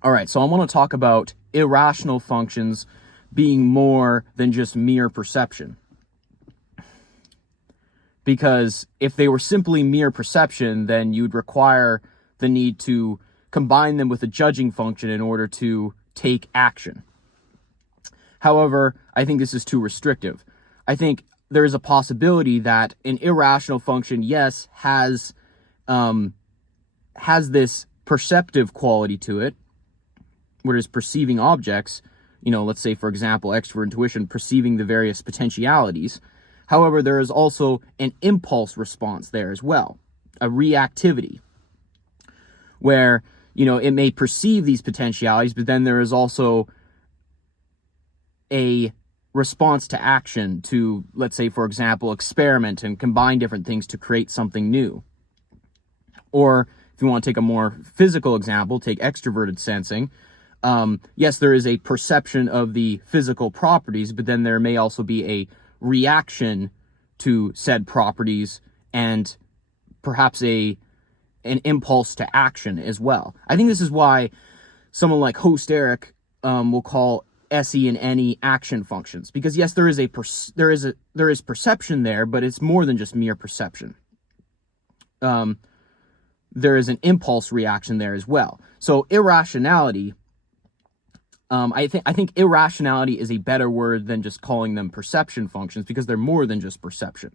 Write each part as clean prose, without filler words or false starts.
All right, so I want to talk about irrational functions being more than just mere perception. Because if they were simply mere perception, then you'd require the need to combine them with a judging function in order to take action. However, I think this is too restrictive. I think there is a possibility that an irrational function, yes, has this perceptive quality to it, whereas perceiving objects, let's say, for example, extrovert intuition, perceiving the various potentialities. However, there is also an impulse response there as well, a reactivity, where, it may perceive these potentialities, but then there is also a response to action to, let's say, for example, experiment and combine different things to create something new. Or if you want to take a more physical example, take extroverted sensing. Yes, there is a perception of the physical properties, but then there may also be a reaction to said properties and perhaps an impulse to action as well. I think this is why someone like Host Eric will call SE and NE action functions, because yes, there is perception there, but it's more than just mere perception. There is an impulse reaction there as well. So irrationality, I think irrationality is a better word than just calling them perception functions, because they're more than just perception.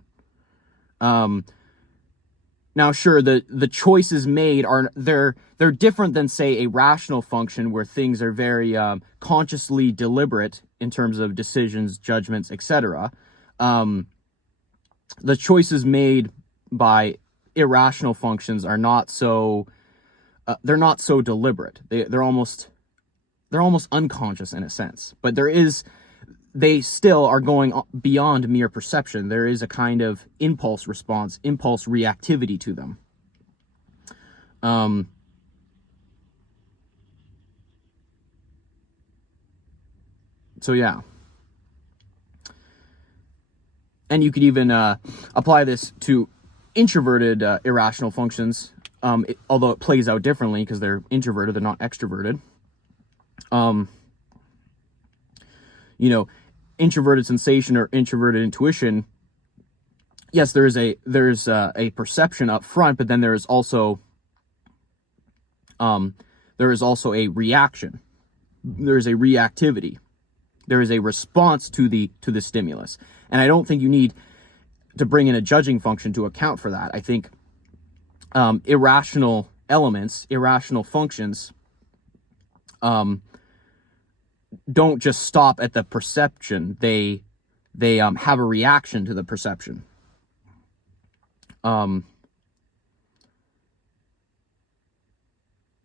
Now, sure, the choices made they're different than, say, a rational function where things are very consciously deliberate in terms of decisions, judgments, etc. The choices made by irrational functions are not so they're not so deliberate. They're almost unconscious in a sense, but they still are going beyond mere perception. There is a kind of impulse response, impulse reactivity to them. So yeah. And you could even apply this to introverted irrational functions, although it plays out differently because they're introverted, they're not extroverted. Introverted sensation or introverted intuition, yes, there's a perception up front, but then there is also a reaction. There is a reactivity. There is a response to the stimulus, and I don't think you need to bring in a judging function to account for that. I think irrational elements, irrational functions, don't just stop at the perception. They have a reaction to the perception. But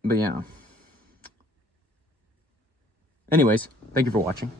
yeah. Anyways, thank you for watching.